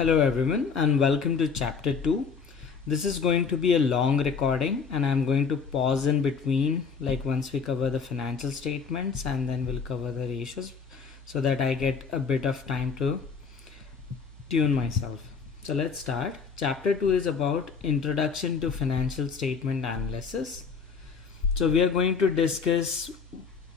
Hello everyone and welcome to chapter 2. This is going to be a long recording and I'm going to pause in between, like once we cover the financial statements, and then we'll cover the ratios so that I get a bit of time to tune myself. So let's start. Chapter 2 is about Introduction to Financial Statement Analysis. So we are going to discuss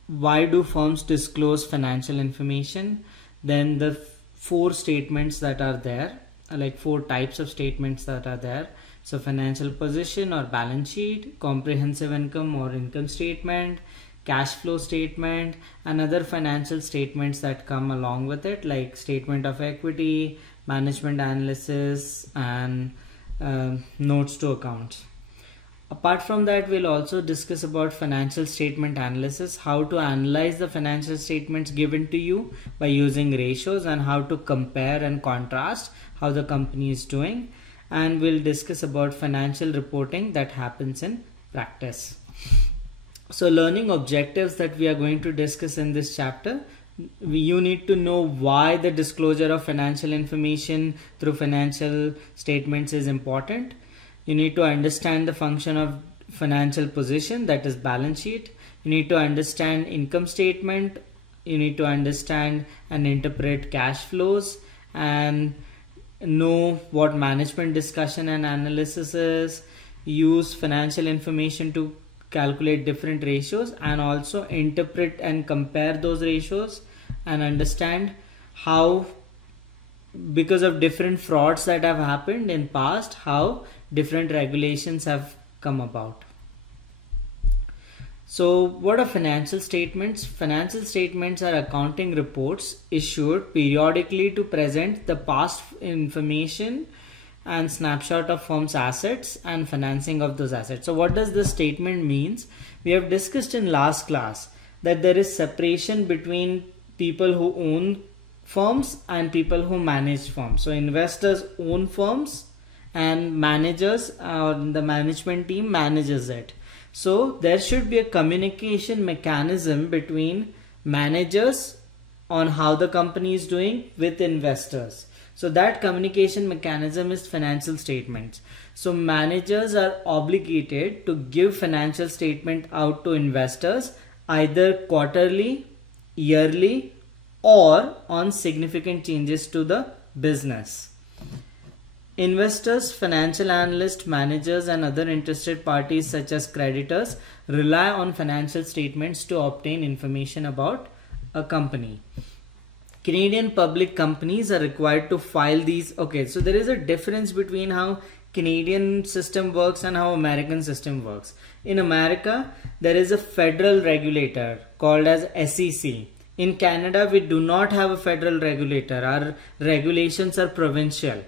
why do firms disclose financial information, then the four statements that are there, like four types of statements that are there. So financial position or balance sheet, comprehensive income or income statement, cash flow statement, and other financial statements that come along with it, like statement of equity, management analysis, and notes to accounts. Apart from that, we'll also discuss about financial statement analysis, how to analyze the financial statements given to you by using ratios, and how to compare and contrast how the company is doing. And we'll discuss about financial reporting that happens in practice. So learning objectives that we are going to discuss in this chapter. You need to know why the disclosure of financial information through financial statements is important. You need to understand the function of financial position, that is balance sheet. You need to understand income statement. You need to understand and interpret cash flows and know what management discussion and analysis is. Use financial information to calculate different ratios and also interpret and compare those ratios, and understand how, because of different frauds that have happened in past, how different regulations have come about. So what are financial statements? Financial statements are accounting reports issued periodically to present the past information and snapshot of firm's assets and financing of those assets. So what does this statement means? We have discussed in last class that there is separation between people who own firms and people who manage firms. So investors own firms and managers, the management team manages it. So there should be a communication mechanism between managers on how the company is doing with investors. So that communication mechanism is financial statements. So managers are obligated to give financial statement out to investors either quarterly, yearly, or on significant changes to the business. Investors, financial analysts, managers, and other interested parties such as creditors rely on financial statements to obtain information about a company. Canadian public companies are required to file these. Okay, so there is a difference between how Canadian system works and how American system works. In America, there is a federal regulator called as SEC. In Canada, we do not have a federal regulator. Our regulations are provincial.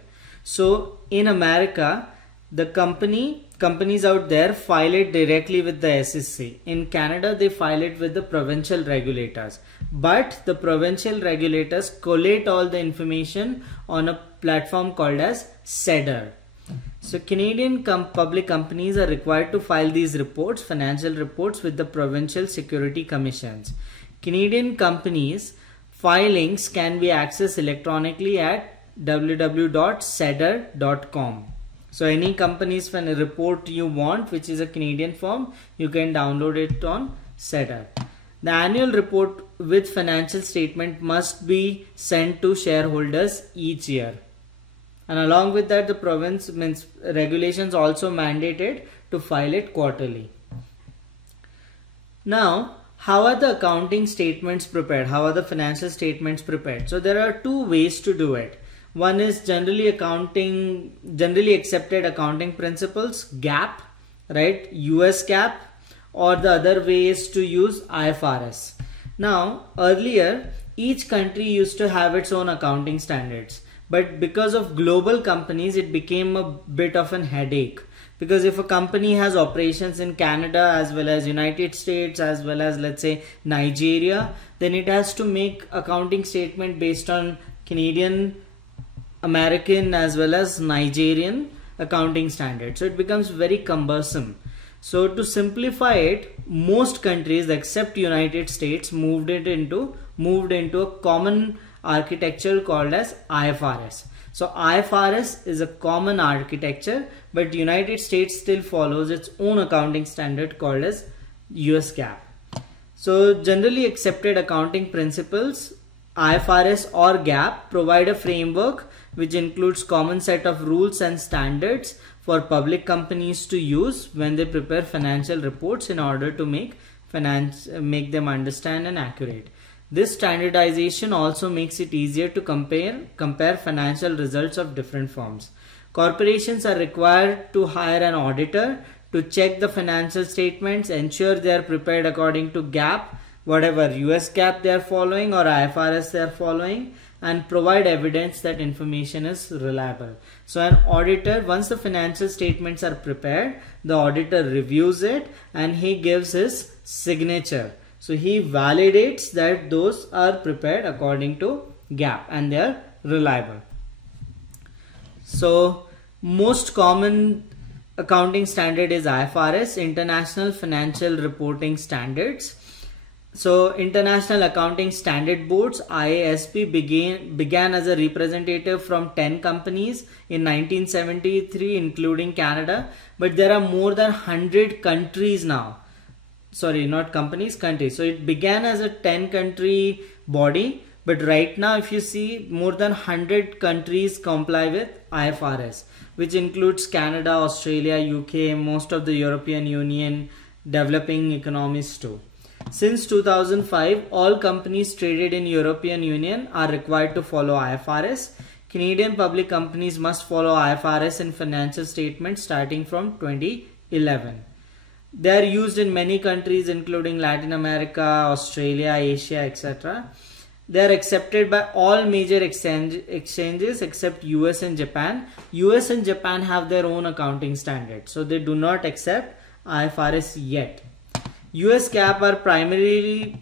So in America, the companies out there file it directly with the SEC. In Canada, they file it with the provincial regulators. But the provincial regulators collate all the information on a platform called as SEDAR. So Canadian public companies are required to file these reports, financial reports, with the provincial security commissions. Canadian companies' filings can be accessed electronically at www.sedar.com. So any company's report you want, which is a Canadian firm, you can download it on SEDAR. The annual report with financial statement must be sent to shareholders each year. And along with that, the province regulations also mandated to file it quarterly. Now, how are the accounting statements prepared? How are the financial statements prepared? So there are two ways to do it. One is generally accepted accounting principles, GAAP, right? US GAAP, or the other way is to use IFRS. Now, earlier, each country used to have its own accounting standards. But because of global companies, it became a bit of an headache. Because if a company has operations in Canada as well as United States as well as, let's say, Nigeria, then it has to make accounting statement based on Canadian, American as well as Nigerian accounting standards. So it becomes very cumbersome. So to simplify it, most countries except United States moved it into moved into a common architecture called as IFRS. So IFRS is a common architecture, but United States still follows its own accounting standard called as US GAAP. So generally accepted accounting principles, IFRS or GAAP, provide a framework which includes common set of rules and standards for public companies to use when they prepare financial reports in order to make them understand and accurate. This standardization also makes it easier to compare financial results of different firms. Corporations are required to hire an auditor to check the financial statements, ensure they are prepared according to GAAP, whatever US GAAP they are following or IFRS they are following, and provide evidence that information is reliable. So an auditor, once the financial statements are prepared, the auditor reviews it and he gives his signature. So he validates that those are prepared according to GAAP and they are reliable. So most common accounting standard is IFRS, International Financial Reporting Standards. So International Accounting Standard Boards, IASB, began as a representative from 10 companies in 1973, including Canada, but there are more than 100 countries now. Sorry, not companies, countries. So it began as a 10 country body, but right now if you see, more than 100 countries comply with IFRS, which includes Canada, Australia, UK, most of the European Union, developing economies too. Since 2005, all companies traded in European Union are required to follow IFRS. Canadian public companies must follow IFRS in financial statements starting from 2011. They are used in many countries including Latin America, Australia, Asia, etc. They are accepted by all major exchanges except US and Japan. US and Japan have their own accounting standards, so they do not accept IFRS yet. US GAAP are primarily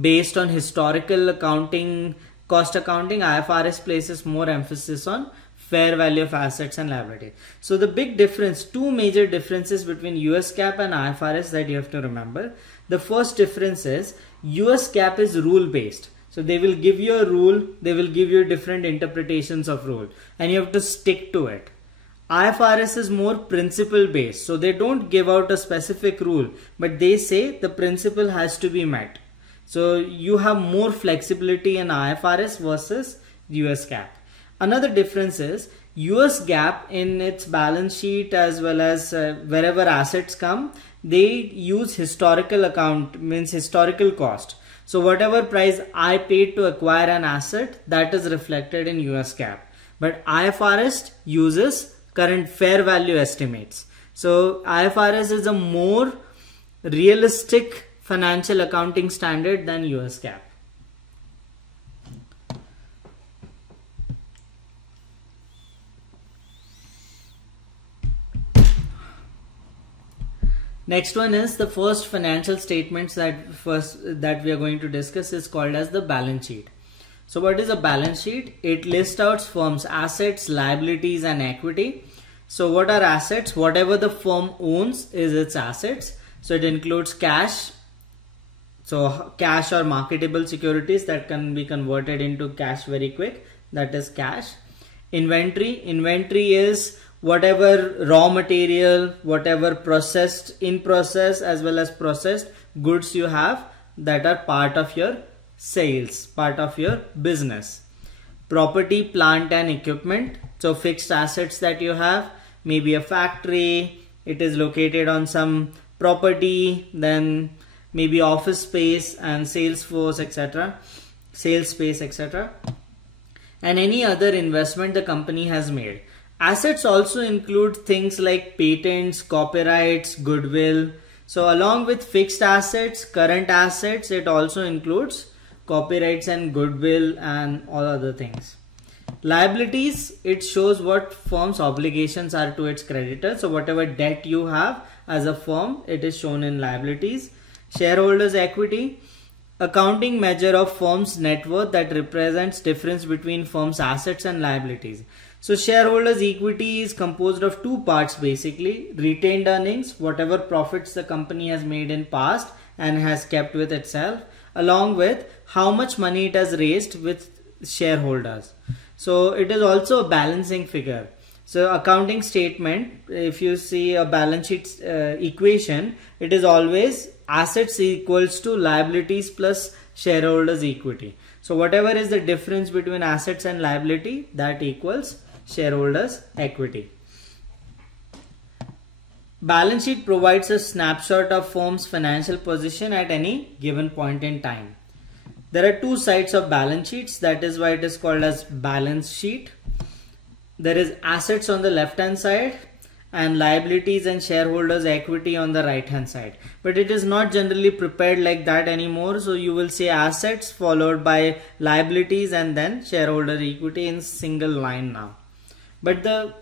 based on historical accounting, cost accounting. IFRS places more emphasis on fair value of assets and liabilities. So the big difference, two major differences between US GAAP and IFRS that you have to remember. The first difference is US GAAP is rule based. So they will give you a rule, they will give you different interpretations of rule and you have to stick to it. IFRS is more principle based, so they don't give out a specific rule, but they say the principle has to be met. So you have more flexibility in IFRS versus US GAAP. Another difference is US GAAP in its balance sheet as well as wherever assets come, they use historical account, means historical cost. So whatever price I paid to acquire an asset, that is reflected in US GAAP. But IFRS uses current fair value estimates. So IFRS is a more realistic financial accounting standard than US GAAP. Next one is the first financial statements that we are going to discuss is called as the balance sheet. So what is a balance sheet? It lists out firm's assets, liabilities and equity. So what are assets? Whatever the firm owns is its assets. So it includes cash. So cash or marketable securities that can be converted into cash very quick. That is cash. Inventory. Inventory is whatever raw material, whatever processed, in process as well as processed goods you have that are part of your sales, part of your business. Property, plant and equipment. So fixed assets that you have, maybe a factory, it is located on some property, then maybe office space and sales force, etc. Sales space, etc. And any other investment the company has made. Assets also include things like patents, copyrights, goodwill. So along with fixed assets, current assets, it also includes copyrights and goodwill and all other things. Liabilities, it shows what firm's obligations are to its creditors. So whatever debt you have as a firm, it is shown in liabilities. Shareholders' equity, accounting measure of firm's net worth that represents difference between firm's assets and liabilities. So shareholders' equity is composed of two parts basically. Retained earnings, whatever profits the company has made in past and has kept with itself. along with how much money it has raised with shareholders. So it is also a balancing figure. So accounting statement, if you see a balance sheet equation, it is always assets equals to liabilities plus shareholders equity. So whatever is the difference between assets and liability, that equals shareholders equity. Balance sheet provides a snapshot of firm's financial position at any given point in time. There are two sides of balance sheets, that is why it is called as balance sheet. There is assets on the left hand side and liabilities and shareholders equity on the right hand side, but it is not generally prepared like that anymore. So you will see assets followed by liabilities and then shareholder equity in single line now, but the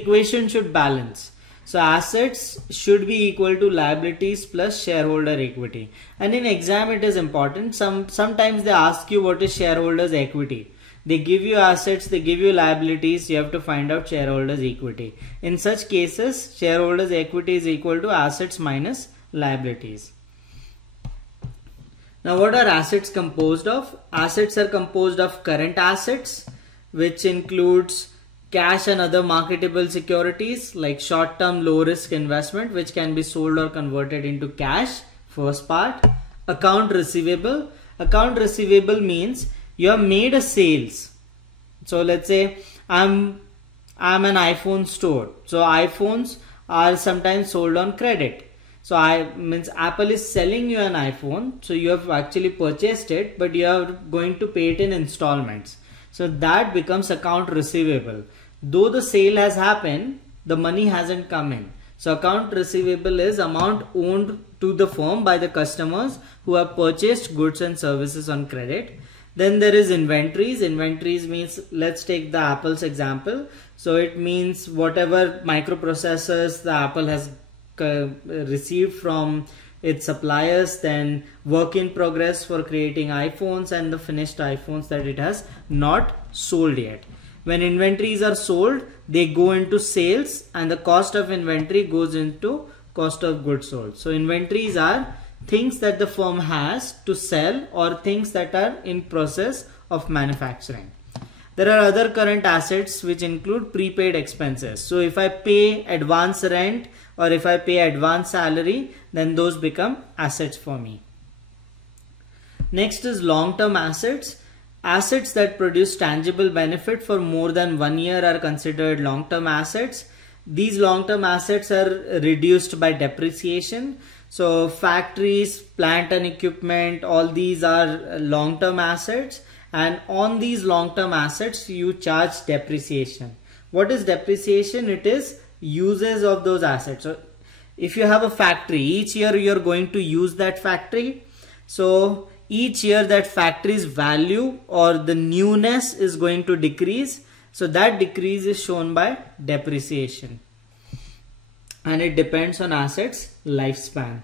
equation should balance. So assets should be equal to liabilities plus shareholder equity. And in exam it is important. Sometimes they ask you what is shareholders equity. They give you assets, they give you liabilities, you have to find out shareholders equity. In such cases, shareholders equity is equal to assets minus liabilities. Now what are assets composed of? Assets are composed of current assets, which includes cash and other marketable securities like short-term low-risk investment which can be sold or converted into cash, first part. Account receivable. Account receivable means you have made a sales. So let's say I'm an iPhone store. So iPhones are sometimes sold on credit. So Apple is selling you an iPhone. So you have actually purchased it, but you are going to pay it in installments. So that becomes account receivable. Though the sale has happened, the money hasn't come in. So account receivable is amount owed to the firm by the customers who have purchased goods and services on credit. Then there is inventories. Inventories means, let's take the Apple's example. So it means whatever microprocessors the Apple has received from its suppliers, then work in progress for creating iPhones and the finished iPhones that it has not sold yet. When inventories are sold, they go into sales and the cost of inventory goes into cost of goods sold. So inventories are things that the firm has to sell or things that are in process of manufacturing. There are other current assets which include prepaid expenses. So if I pay advance rent or if I pay advance salary, then those become assets for me. Next is long-term assets. Assets that produce tangible benefit for more than 1 year are considered long-term assets. These long-term assets are reduced by depreciation. So factories, plant and equipment, all these are long-term assets, and on these long-term assets you charge depreciation. What is depreciation? It is uses of those assets. So if you have a factory, each year you are going to use that factory. So each year that factory's value or the newness is going to decrease. So that decrease is shown by depreciation. And it depends on assets lifespan.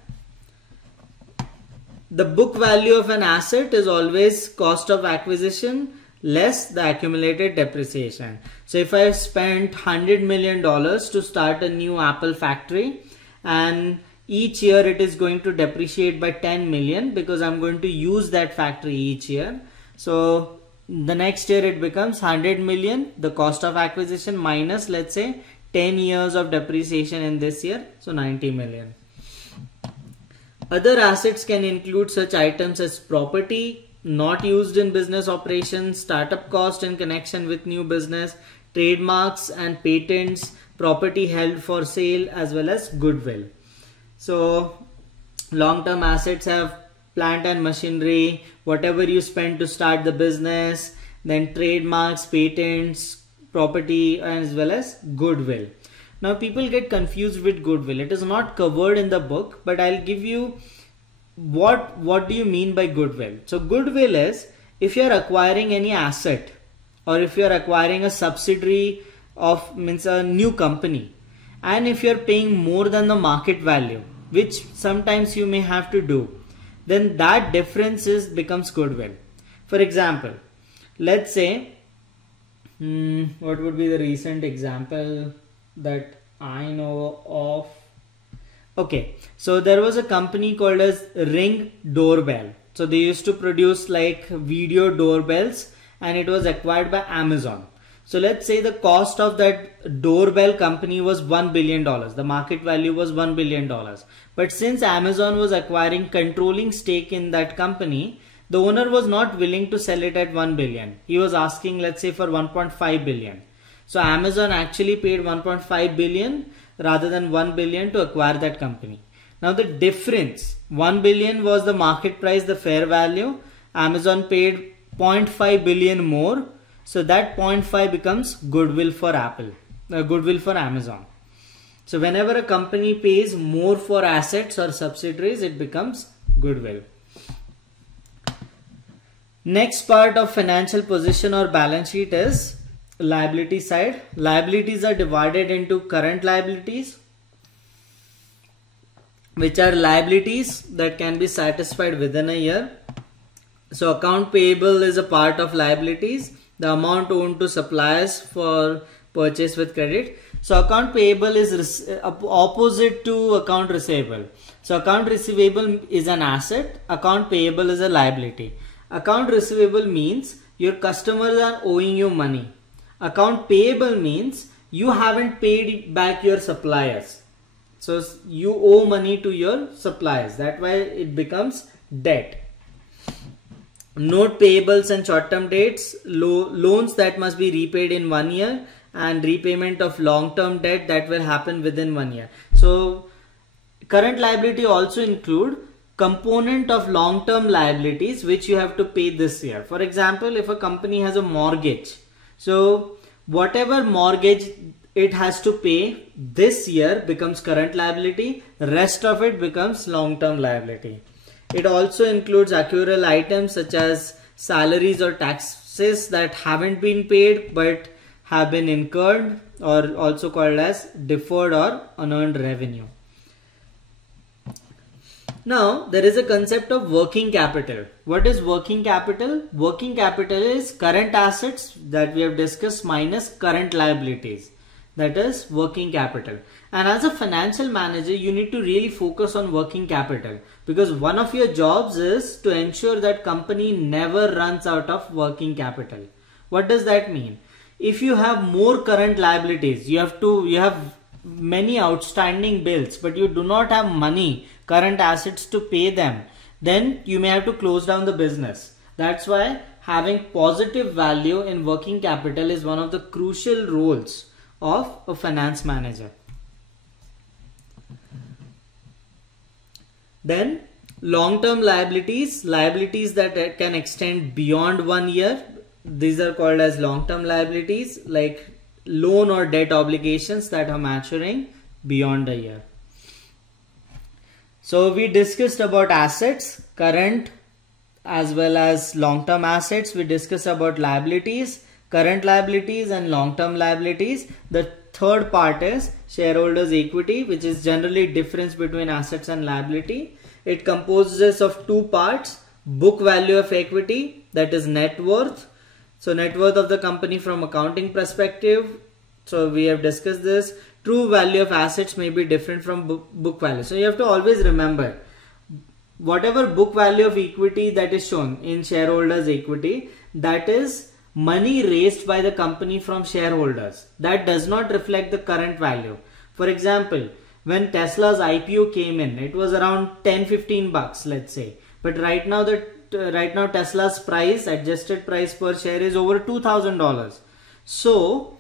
The book value of an asset is always cost of acquisition less the accumulated depreciation. So if I spent $100 million to start a new Apple factory, and each year it is going to depreciate by 10 million because I'm going to use that factory each year. So the next year it becomes 100 million, the cost of acquisition, minus let's say 10 years of depreciation in this year, so 90 million. Other assets can include such items as property not used in business operations, startup cost in connection with new business, trademarks and patents, property held for sale, as well as goodwill. So long-term assets have plant and machinery, whatever you spend to start the business, then trademarks, patents, property, as well as goodwill. Now people get confused with goodwill. It is not covered in the book, but I'll give you what do you mean by goodwill. So goodwill is if you are acquiring any asset or if you are acquiring a subsidiary of means a new company, and if you are paying more than the market value, which sometimes you may have to do, then that difference becomes goodwill. For example, let's say what would be the recent example that I know of? Okay, so there was a company called as Ring Doorbell. So they used to produce like video doorbells, and it was acquired by Amazon. So let's say the cost of that doorbell company was $1 billion. The market value was $1 billion. But since Amazon was acquiring controlling stake in that company, the owner was not willing to sell it at 1 billion. He was asking, let's say, for 1.5 billion. So Amazon actually paid 1.5 billion rather than 1 billion to acquire that company. Now the difference, 1 billion was the market price, the fair value. Amazon paid 0.5 billion more. So that 0.5 becomes goodwill for goodwill for Amazon. So whenever a company pays more for assets or subsidiaries, it becomes goodwill. Next part of financial position or balance sheet is liability side. Liabilities are divided into current liabilities, which are liabilities that can be satisfied within a year. So account payable is a part of liabilities. The amount owed to suppliers for purchase with credit. So account payable is opposite to account receivable. So account receivable is an asset. Account payable is a liability. Account receivable means your customers are owing you money. Account payable means you haven't paid back your suppliers. So you owe money to your suppliers. That's why it becomes debt. Note payables and short-term dates, loans that must be repaid in 1 year, and repayment of long-term debt that will happen within 1 year. So current liability also include component of long-term liabilities which you have to pay this year. For example, if a company has a mortgage, so whatever mortgage it has to pay this year becomes current liability, rest of it becomes long-term liability. It also includes accrual items such as salaries or taxes that haven't been paid but have been incurred, or also called as deferred or unearned revenue. Now there is a concept of working capital. What is working capital? Working capital is current assets that we have discussed minus current liabilities. That is working capital. And as a financial manager, you need to really focus on working capital, because one of your jobs is to ensure that company never runs out of working capital. What does that mean? If you have more current liabilities, you have many outstanding bills, but you do not have money, current assets to pay them, then you may have to close down the business. That's why having positive value in working capital is one of the crucial roles of a finance manager. Then long-term liabilities, liabilities that can extend beyond 1 year. These are called as long-term liabilities, like loan or debt obligations that are maturing beyond a year. So we discussed about assets, current as well as long-term assets. We discussed about liabilities, current liabilities and long-term liabilities. The third part is shareholders' equity, which is generally difference between assets and liability. It composes of two parts: book value of equity, that is net worth. So net worth of the company from accounting perspective. So we have discussed this. True value of assets may be different from book value. So you have to always remember, whatever book value of equity that is shown in shareholders' equity, that is money raised by the company from shareholders. That does not reflect the current value. For example, when Tesla's IPO came in, it was around 10-15 bucks, let's say. But right now Tesla's price, adjusted price per share, is over $2,000. So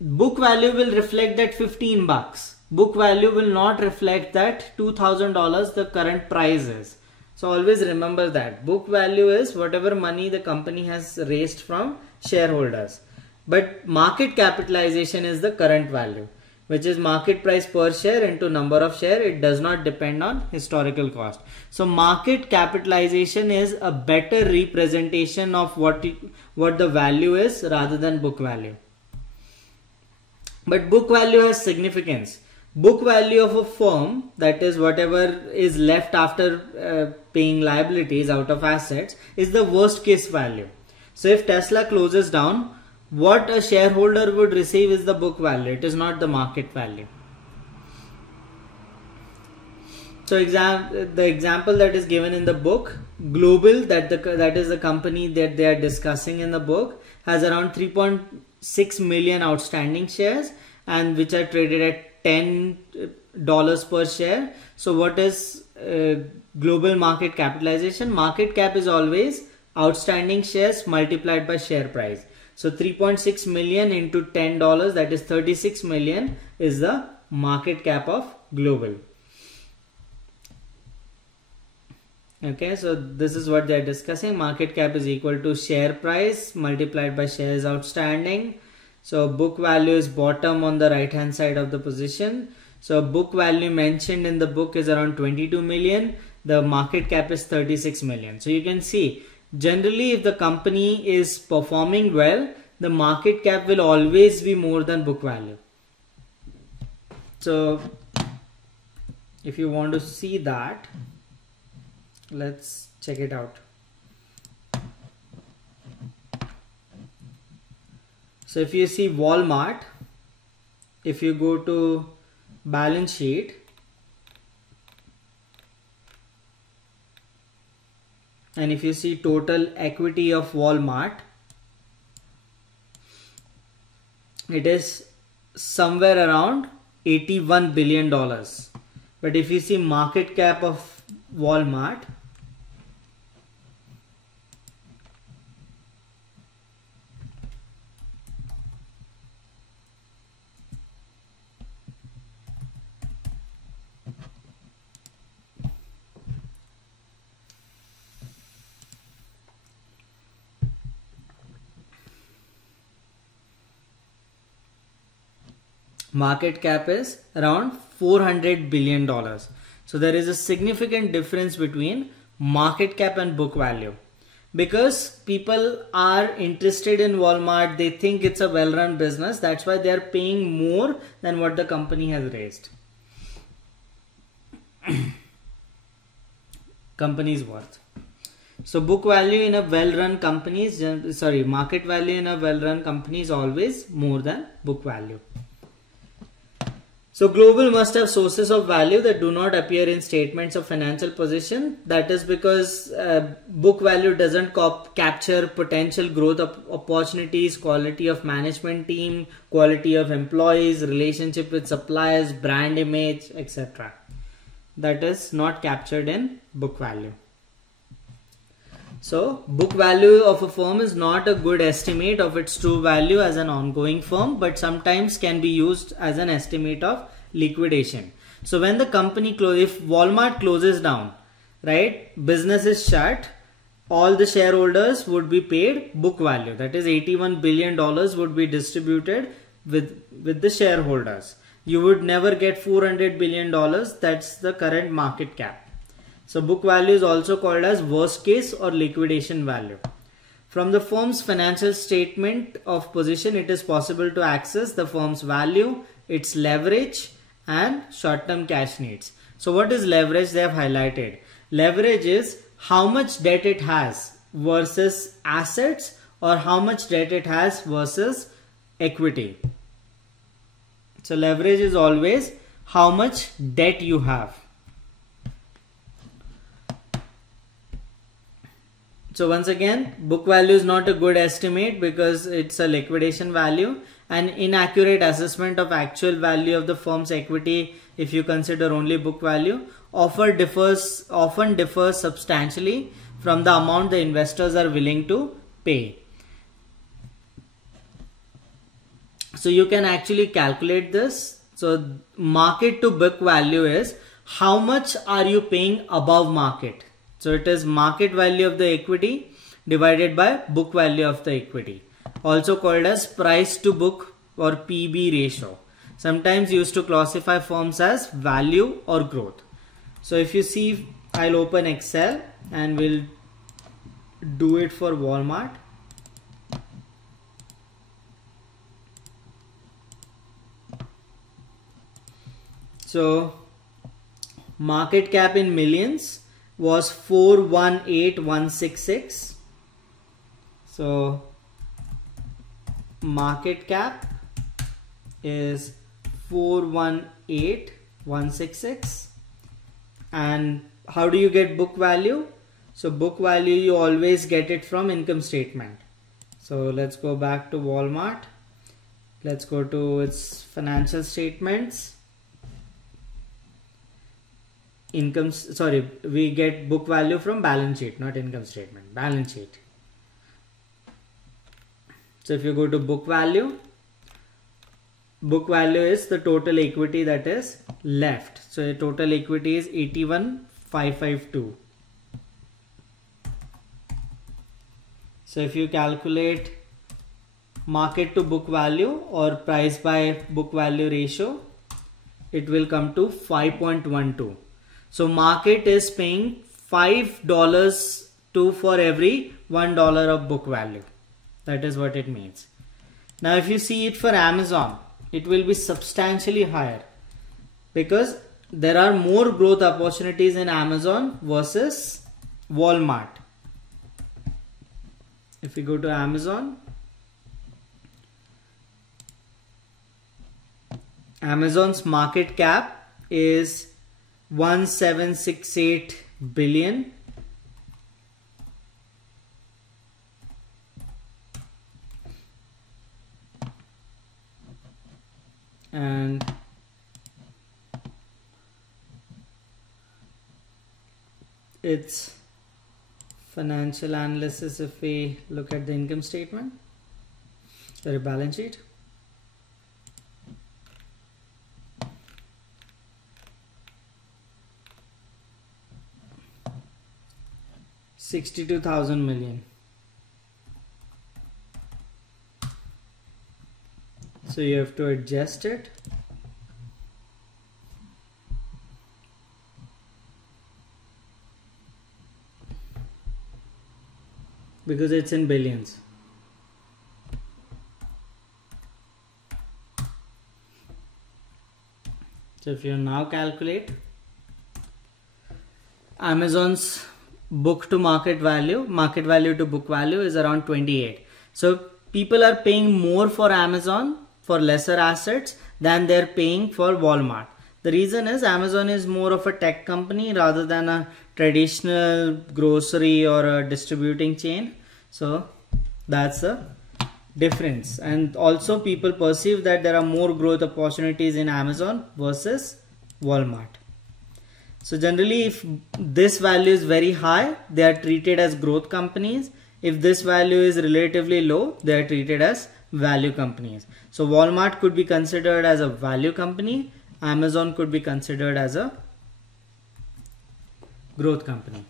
book value will reflect that 15 bucks. Book value will not reflect that $2,000 the current price is. So always remember that book value is whatever money the company has raised from shareholders. But market capitalization is the current value, which is market price per share into number of share. It does not depend on historical cost. So market capitalization is a better representation of what the value is rather than book value. But book value has significance. Book value of a firm, that is whatever is left after paying liabilities out of assets, is the worst case value. So if Tesla closes down, what a shareholder would receive is the book value. It is not the market value. So the example that is given in the book, Global, that is the company that they are discussing in the book, has around 3.6 million outstanding shares, and which are traded at $10 per share. So what is global market capitalization? Market cap is always outstanding shares multiplied by share price. So 3.6 million into $10, that is 36 million, is the market cap of Global. Okay, so this is what they are discussing. Market cap is equal to share price multiplied by shares outstanding. So book value is bottom on the right hand side of the position. So book value mentioned in the book is around 22 million. The market cap is 36 million. So you can see, generally if the company is performing well, the market cap will always be more than book value. So if you want to see that, let's check it out. So if you see Walmart, if you go to balance sheet, and if you see total equity of Walmart, it is somewhere around $81 billion. But if you see market cap of Walmart, market cap is around $400 billion. So there is a significant difference between market cap and book value, because people are interested in Walmart. They think it's a well-run business. That's why they are paying more than what the company has raised. Company's worth. So book value in a well-run company market value in a well-run company is always more than book value. So Global must have sources of value that do not appear in statements of financial position. That is because book value doesn't capture potential growth opportunities, quality of management team, quality of employees, relationship with suppliers, brand image, etc. That is not captured in book value. So book value of a firm is not a good estimate of its true value as an ongoing firm, but sometimes can be used as an estimate of liquidation. So when the company if Walmart closes down, right, business is shut, all the shareholders would be paid book value. That is $81 billion would be distributed with the shareholders. You would never get $400 billion. That's the current market cap. So book value is also called as worst case or liquidation value. From the firm's financial statement of position, it is possible to access the firm's value, its leverage, and short-term cash needs. So what is leverage? They have highlighted. Leverage is how much debt it has versus assets, or how much debt it has versus equity. So leverage is always how much debt you have. So once again, book value is not a good estimate because it's a liquidation value. An inaccurate assessment of actual value of the firm's equity, if you consider only book value, often differs substantially from the amount the investors are willing to pay. So you can actually calculate this. So market to book value is how much are you paying above market. So it is market value of the equity divided by book value of the equity, also called as price to book or PB ratio. Sometimes used to classify firms as value or growth. So if you see, I'll open Excel and we'll do it for Walmart. So market cap in millions was 418,166. So market cap is 418,166, And how do you get book value? So book value, you always get it from income statement. So let's go back to Walmart. Let's go to its financial statements. We get book value from balance sheet, not income statement, balance sheet. So if you go to book value is the total equity that is left. So the total equity is 81,552. So if you calculate market to book value or price by book value ratio, it will come to 5.12. So market is paying $5 for every $1 of book value. That is what it means. Now if you see it for Amazon, it will be substantially higher because there are more growth opportunities in Amazon versus Walmart. If we go to Amazon, Amazon's market cap is 1768 billion. And its financial analysis, if we look at the income statement, sorry, balance sheet, $62,000 million. So you have to adjust it. Because it's in billions. So if you now calculate Amazon's book to market value to book value is around 28. So people are paying more for Amazon for lesser assets than they're paying for Walmart. The reason is Amazon is more of a tech company rather than a traditional grocery or a distributing chain. So that's the difference. And also people perceive that there are more growth opportunities in Amazon versus Walmart. So generally, if this value is very high, they are treated as growth companies. If this value is relatively low, they are treated as value companies. So Walmart could be considered as a value company. Amazon could be considered as a growth company.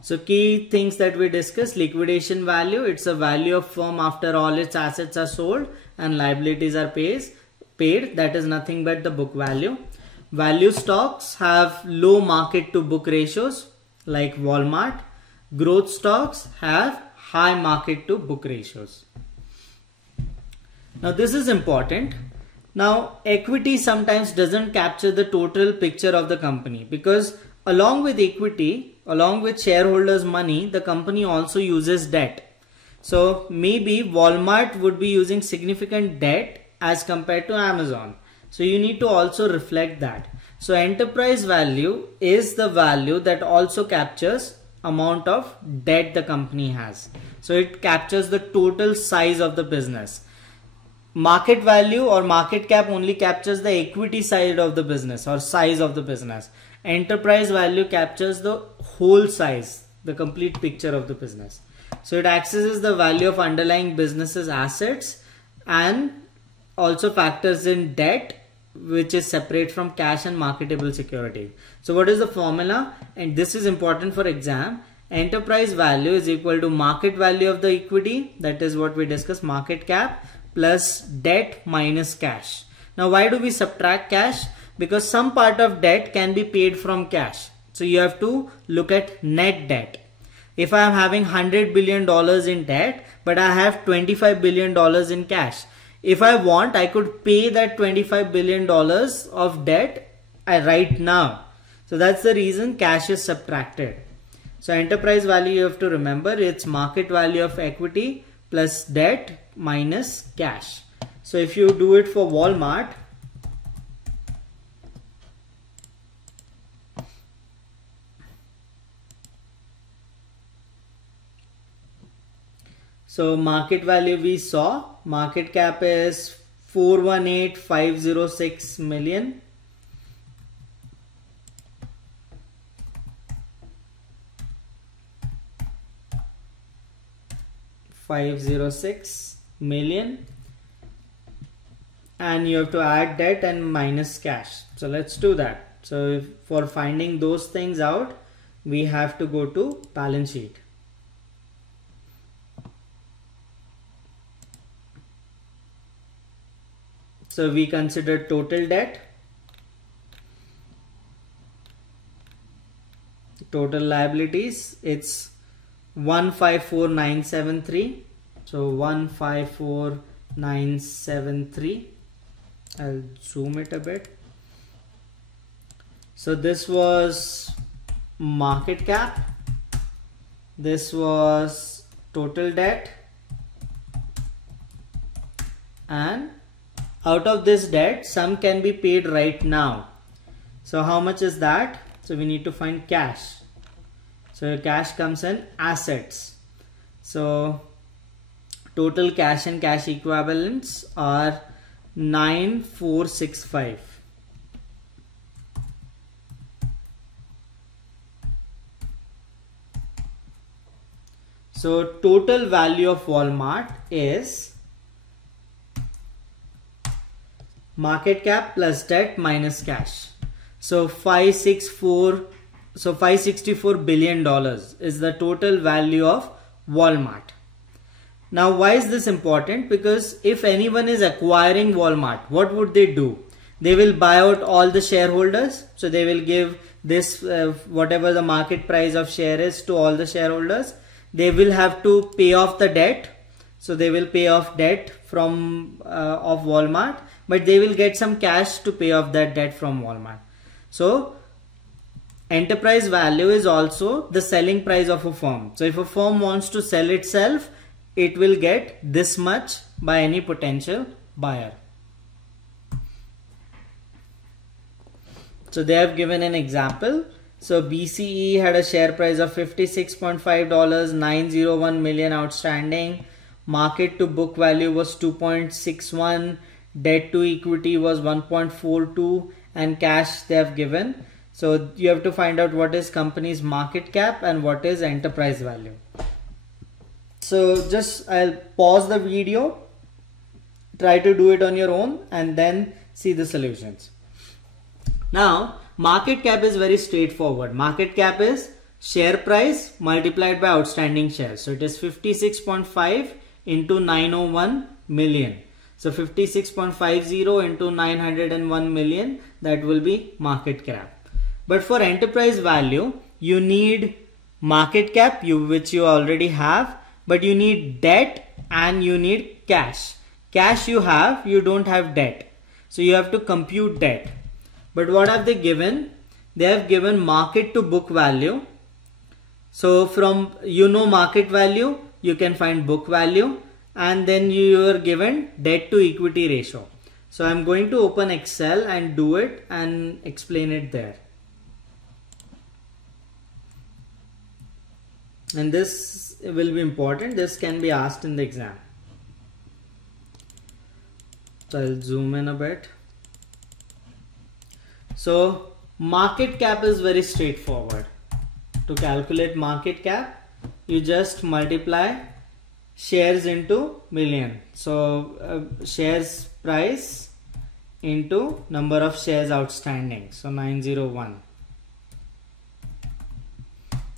So key things that we discussed: liquidation value, it's a value of firm after all its assets are sold and liabilities are paid. That is nothing but the book value. Value stocks have low market to book ratios like Walmart. Growth stocks have high market to book ratios. Now this is important. Now equity sometimes doesn't capture the total picture of the company, because along with equity, along with shareholders' money, the company also uses debt. So maybe Walmart would be using significant debt as compared to Amazon. So you need to also reflect that. So enterprise value is the value that also captures amount of debt the company has. So it captures the total size of the business. Market value or market cap only captures the equity side of the business or size of the business. Enterprise value captures the whole size, the complete picture of the business. So it accesses the value of underlying business's assets and also factors in debt, which is separate from cash and marketable security. So what is the formula? And this is important for exam. Enterprise value is equal to market value of the equity, that is what we discussed, market cap, plus debt minus cash. Now why do we subtract cash? Because some part of debt can be paid from cash. So you have to look at net debt. If I am having $100 billion in debt, but I have $25 billion in cash, if I want, I could pay that $25 billion of debt right now. So that's the reason cash is subtracted. So enterprise value, you have to remember, it's market value of equity plus debt minus cash. So if you do it for Walmart, So market value we saw, market cap is 418,506 million. $506 million, and you have to add debt and minus cash. So let's do that. So for finding those things out, we have to go to balance sheet. So we consider total debt, total liabilities, it's 154,973. So 154,973. I'll zoom it a bit. So this was market cap, this was total debt, and out of this debt, some can be paid right now. So how much is that? So we need to find cash. So cash comes in assets. So total cash and cash equivalents are 9,465. So total value of Walmart is market cap plus debt minus cash. So $564 billion is the total value of Walmart. Now why is this important? Because if anyone is acquiring Walmart, what would they do? They will buy out all the shareholders. So they will give this whatever the market price of share is to all the shareholders. They will have to pay off the debt. So they will pay off debt from of Walmart, but they will get some cash to pay off that debt from Walmart. So enterprise value is also the selling price of a firm. So if a firm wants to sell itself, it will get this much by any potential buyer. So they have given an example. So BCE had a share price of $56.5, 901 million outstanding. Market to book value was 2.61. Debt to equity was 1.42, and cash they have given. So you have to find out what is company's market cap and what is enterprise value. So just I'll pause the video, try to do it on your own, and then see the solutions. Now market cap is very straightforward. Market cap is share price multiplied by outstanding shares. So it is 56.5 into 901 million. So 56.50 into 901 million, that will be market cap. But for enterprise value, you need market cap, which you already have, but you need debt and you need cash. Cash you have, you don't have debt. So you have to compute debt. But what have they given? They have given market to book value. So from market value, you can find book value, and then you are given debt to equity ratio. So I'm going to open Excel and do it and explain it there. And this will be important. This can be asked in the exam. So I'll zoom in a bit. So market cap is very straightforward. To calculate market cap, you just multiply shares into million. So shares price into number of shares outstanding. So 901.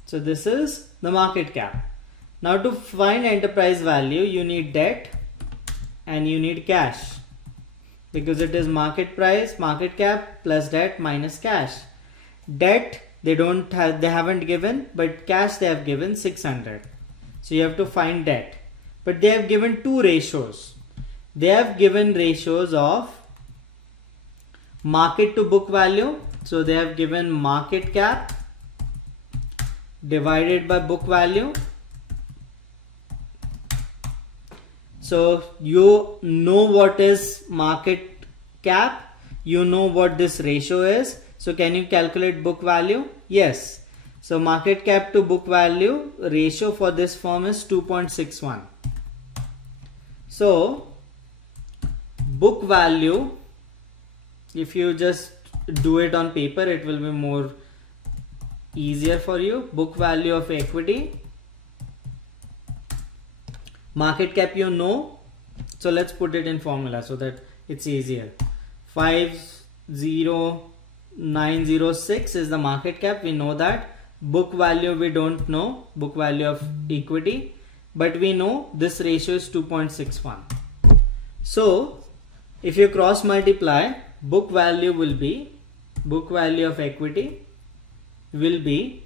So this is the market cap. Now to find enterprise value, you need debt and you need cash, because it is market price, market cap plus debt minus cash. Debt they haven't given, but cash they have given 600. So you have to find debt, but they have given two ratios. They have given ratios of market to book value. So they have given market cap divided by book value. So you know what is market cap, you know what this ratio is. So can you calculate book value? Yes. So market cap to book value ratio for this firm is 2.61. So book value, if you just do it on paper, it will be more easier for you. Book value of equity, market cap, you know, so let's put it in formula so that it's easier. 50906 is the market cap, we know that. Book value we don't know, book value of equity, but we know this ratio is 2.61. So if you cross multiply, book value will be, book value of equity will be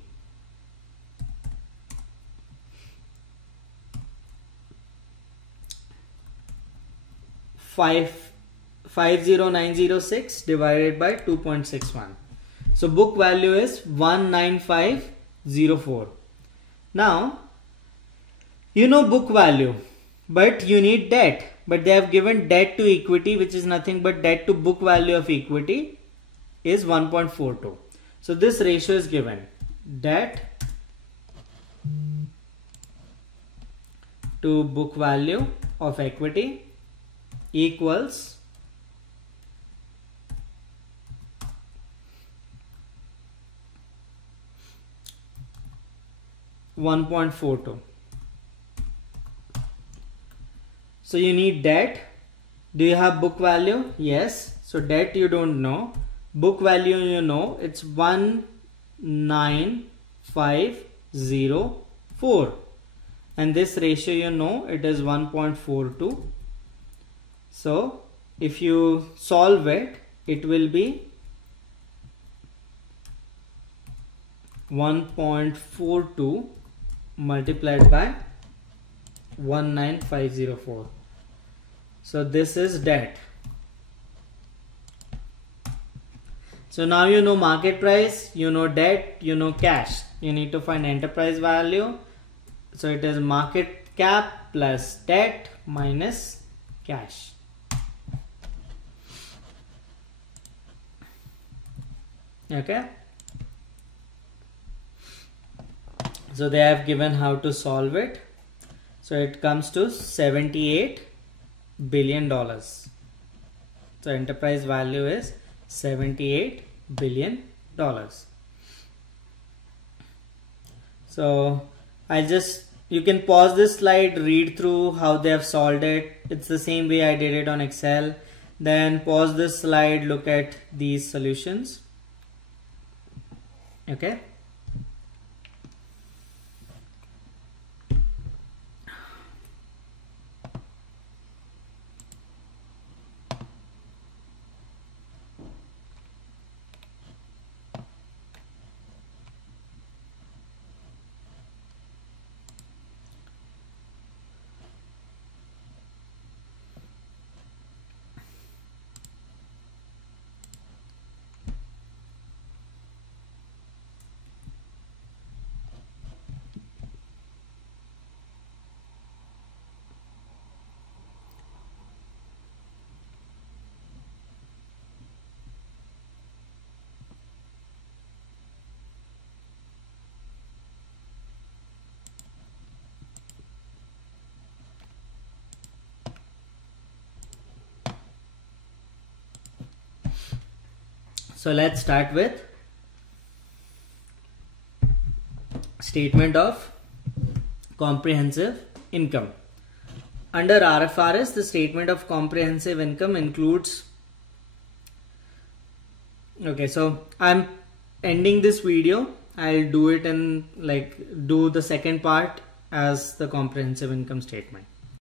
50906 divided by 2.61. So book value is 19504. Now you know book value, but you need debt, but they have given debt to equity, which is nothing but debt to book value of equity is 1.42. So this ratio is given, debt to book value of equity equals 1.42. So you need debt. Do you have book value? Yes. So debt you don't know. Book value you know, it's 19504. And this ratio you know, it is 1.42. So if you solve it, it will be 1.42 multiplied by 19504. So this is debt. So now you know market price, you know debt, you know cash. You need to find enterprise value. So it is market cap plus debt minus cash. Okay. So they have given how to solve it. So it comes to $78 billion. So enterprise value is $78 billion. So you can pause this slide, read through how they have solved it. It's the same way I did it on Excel. Then pause this slide, look at these solutions. Okay. So let's start with statement of comprehensive income. Under RFRS, the statement of comprehensive income includes, okay, so I'm ending this video. I'll do it in do the second part as the comprehensive income statement.